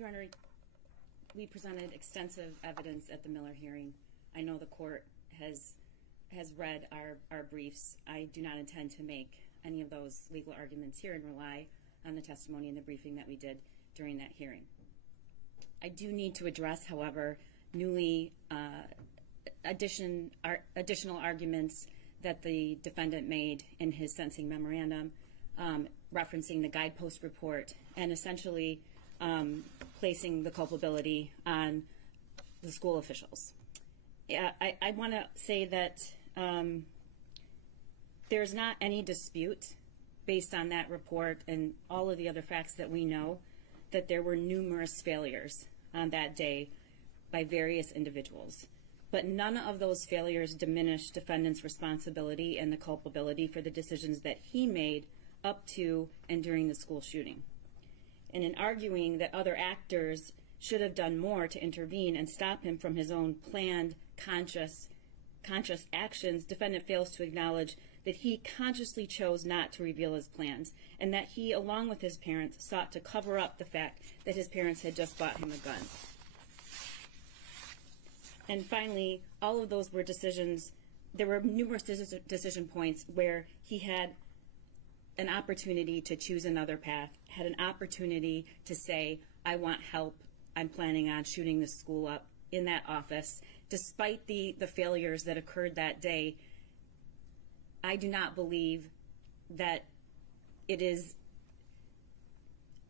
Your Honor, we presented extensive evidence at the Miller hearing. I know the court has read our briefs. I do not intend to make any of those legal arguments here and rely on the testimony and the briefing that we did during that hearing. I do need to address, however, newly additional arguments that the defendant made in his sentencing memorandum, referencing the guidepost report and essentially placing the culpability on the school officials. I want to say that there's not any dispute based on that report and all of the other facts that we know that there were numerous failures on that day by various individuals. But none of those failures diminished defendant's responsibility and the culpability for the decisions that he made up to and during the school shooting. And in arguing that other actors should have done more to intervene and stop him from his own planned, conscious actions, defendant fails to acknowledge that he consciously chose not to reveal his plans and that he, along with his parents, sought to cover up the fact that his parents had just bought him a gun. And finally, all of those were decisions, there were numerous decision points where he had an opportunity to choose another path, had an opportunity to say, I want help, I'm planning on shooting this school up in that office. Despite the failures that occurred that day, I do not believe that it is,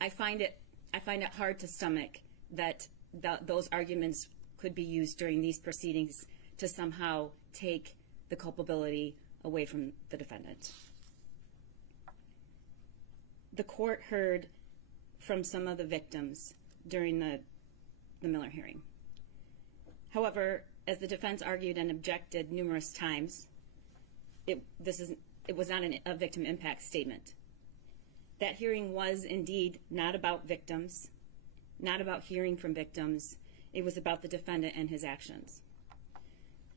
I find it hard to stomach that those arguments could be used during these proceedings to somehow take the culpability away from the defendant. The court heard from some of the victims during the Miller hearing. However, as the defense argued and objected numerous times, it was not a victim impact statement. That hearing was indeed not about victims, not about hearing from victims. It was about the defendant and his actions.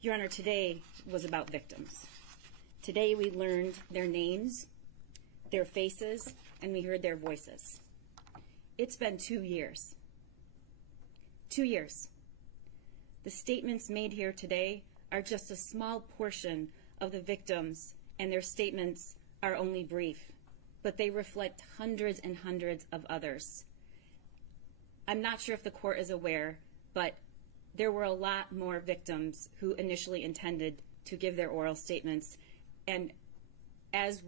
Your Honor, today was about victims. Today we learned their names, their faces, and we heard their voices. It's been 2 years. 2 years. The statements made here today are just a small portion of the victims, and their statements are only brief, but they reflect hundreds and hundreds of others. I'm not sure if the court is aware, but there were a lot more victims who initially intended to give their oral statements, and as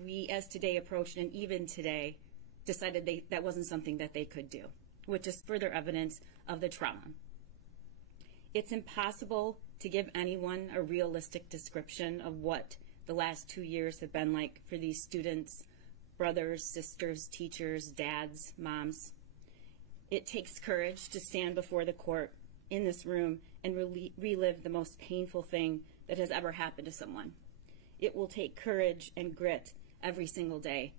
today approached, and even today, decided that wasn't something that they could do, which is further evidence of the trauma. It's impossible to give anyone a realistic description of what the last 2 years have been like for these students, brothers, sisters, teachers, dads, moms. It takes courage to stand before the court in this room and relive the most painful thing that has ever happened to someone. It will take courage and grit every single day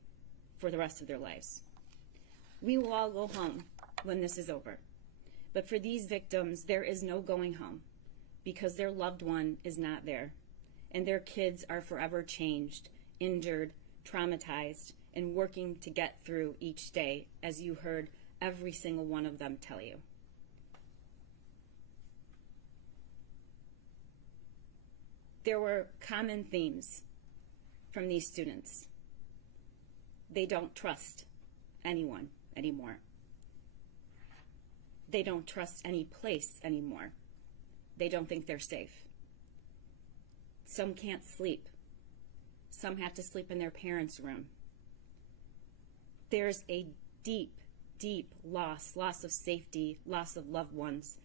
for the rest of their lives. We will all go home when this is over. But for these victims, there is no going home because their loved one is not there. And their kids are forever changed, injured, traumatized, and working to get through each day, as you heard every single one of them tell you. There were common themes from these students. They don't trust anyone anymore. They don't trust any place anymore. They don't think they're safe. Some can't sleep. Some have to sleep in their parents' room. There's a deep, deep loss of safety, loss of loved ones.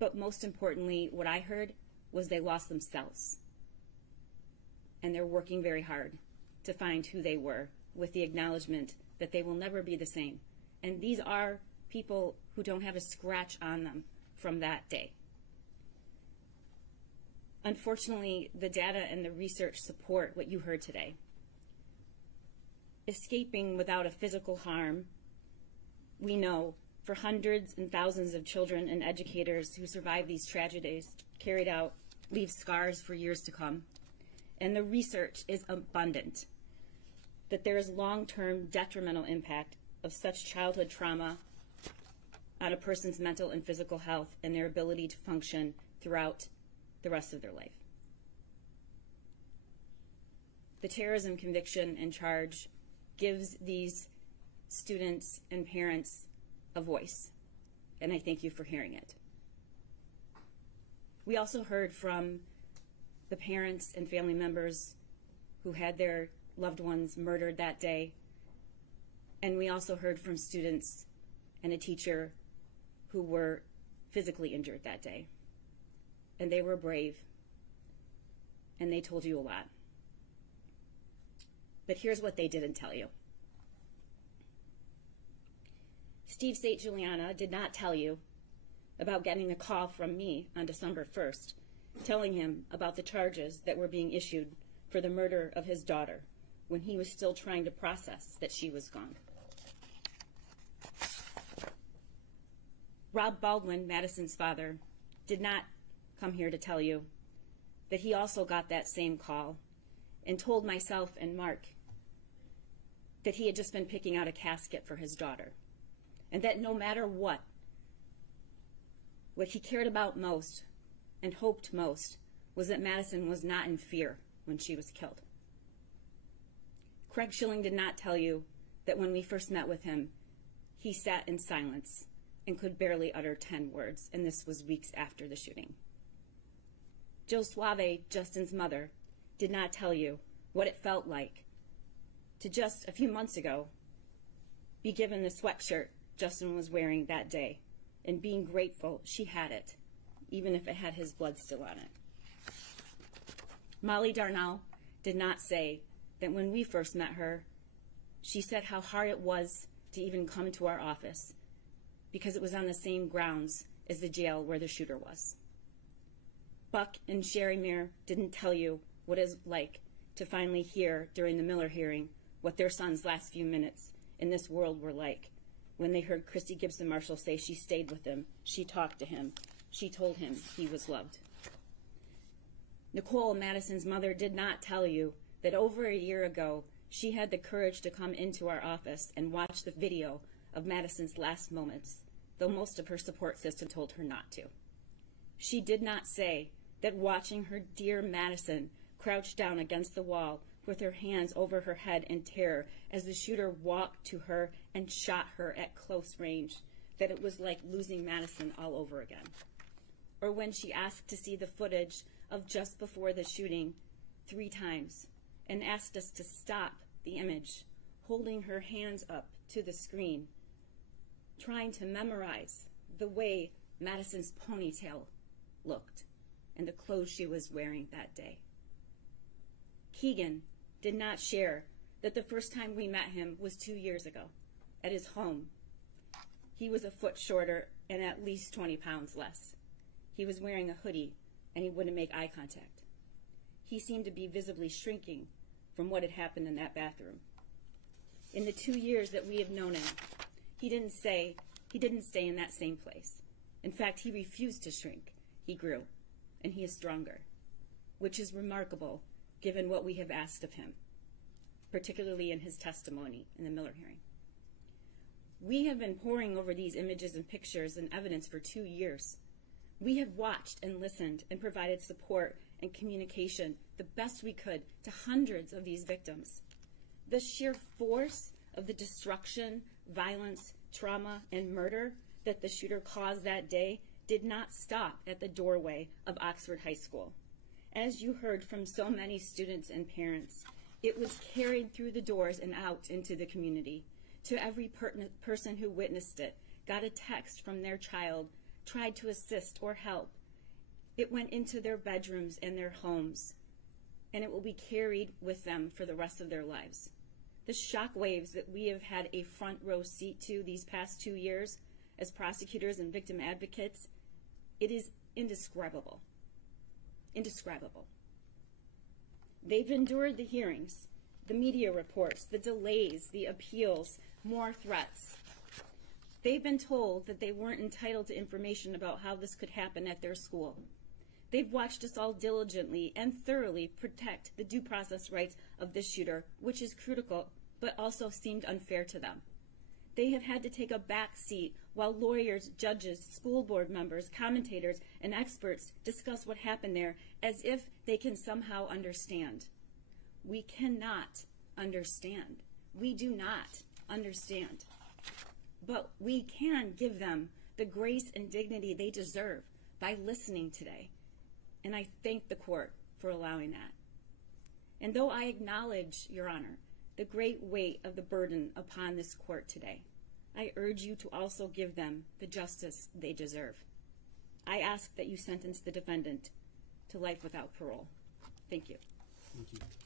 But most importantly, what I heard was they lost themselves. And they're working very hard to find who they were, with the acknowledgement that they will never be the same. And these are people who don't have a scratch on them from that day. Unfortunately, the data and the research support what you heard today. Escaping without a physical harm, we know, for hundreds and thousands of children and educators who survive these tragedies carried out, leave scars for years to come. And the research is abundant that there is long-term detrimental impact of such childhood trauma on a person's mental and physical health and their ability to function throughout the rest of their life. The terrorism conviction and charge gives these students and parents a voice, and I thank you for hearing it. We also heard from the parents and family members who had their loved ones murdered that day, and we also heard from students and a teacher who were physically injured that day. And they were brave, and they told you a lot. But here's what they didn't tell you. Steve St. Juliana did not tell you about getting a call from me on December 1st, telling him about the charges that were being issued for the murder of his daughter when he was still trying to process that she was gone. Rob Baldwin, Madison's father, did not come here to tell you that he also got that same call and told myself and Mark that he had just been picking out a casket for his daughter, and that no matter what he cared about most and hoped most was that Madison was not in fear when she was killed. Craig Schilling did not tell you that when we first met with him, he sat in silence and could barely utter 10 words, and this was weeks after the shooting. Jill Suave, Justin's mother, did not tell you what it felt like to just a few months ago be given the sweatshirt Justin was wearing that day and being grateful she had it, even if it had his blood still on it. Molly Darnell did not say that when we first met her, she said how hard it was to even come to our office because it was on the same grounds as the jail where the shooter was. Buck and Sherry Muir didn't tell you what it was like to finally hear during the Miller hearing what their son's last few minutes in this world were like when they heard Christy Gibson Marshall say she stayed with him, she talked to him, she told him he was loved. Nicole, Madison's mother, did not tell you that over a year ago she had the courage to come into our office and watch the video of Madison's last moments, though most of her support system told her not to. She did not say that watching her dear Madison crouch down against the wall with her hands over her head in terror as the shooter walked to her and shot her at close range, that it was like losing Madison all over again. Or when she asked to see the footage of just before the shooting 3 times and asked us to stop the image, holding her hands up to the screen, trying to memorize the way Madison's ponytail looked and the clothes she was wearing that day. Keegan did not share that the first time we met him was 2 years ago at his home. He was a foot shorter and at least 20 pounds less. He was wearing a hoodie and he wouldn't make eye contact. He seemed to be visibly shrinking from what had happened in that bathroom. In the 2 years that we have known him, he didn't stay in that same place. In fact, he refused to shrink. He grew, and he is stronger, which is remarkable given what we have asked of him, particularly in his testimony in the Miller hearing. We have been poring over these images and pictures and evidence for 2 years. We have watched and listened and provided support and communication the best we could to hundreds of these victims. The sheer force of the destruction, violence, trauma, and murder that the shooter caused that day did not stop at the doorway of Oxford High School. As you heard from so many students and parents, it was carried through the doors and out into the community. To every person who witnessed it, got a text from their child, tried to assist or help. It went into their bedrooms and their homes, and it will be carried with them for the rest of their lives. The shock waves that we have had a front row seat to these past 2 years as prosecutors and victim advocates, it is indescribable. Indescribable. They've endured the hearings, the media reports, the delays, the appeals, more threats. They've been told that they weren't entitled to information about how this could happen at their school. They've watched us all diligently and thoroughly protect the due process rights of this shooter, which is critical, but also seemed unfair to them. They have had to take a back seat while lawyers, judges, school board members, commentators, and experts discuss what happened there as if they can somehow understand. We cannot understand. We do not understand. But we can give them the grace and dignity they deserve by listening today. And I thank the court for allowing that. And though I acknowledge, Your Honor, the great weight of the burden upon this court today, I urge you to also give them the justice they deserve. I ask that you sentence the defendant to life without parole. Thank you. Thank you.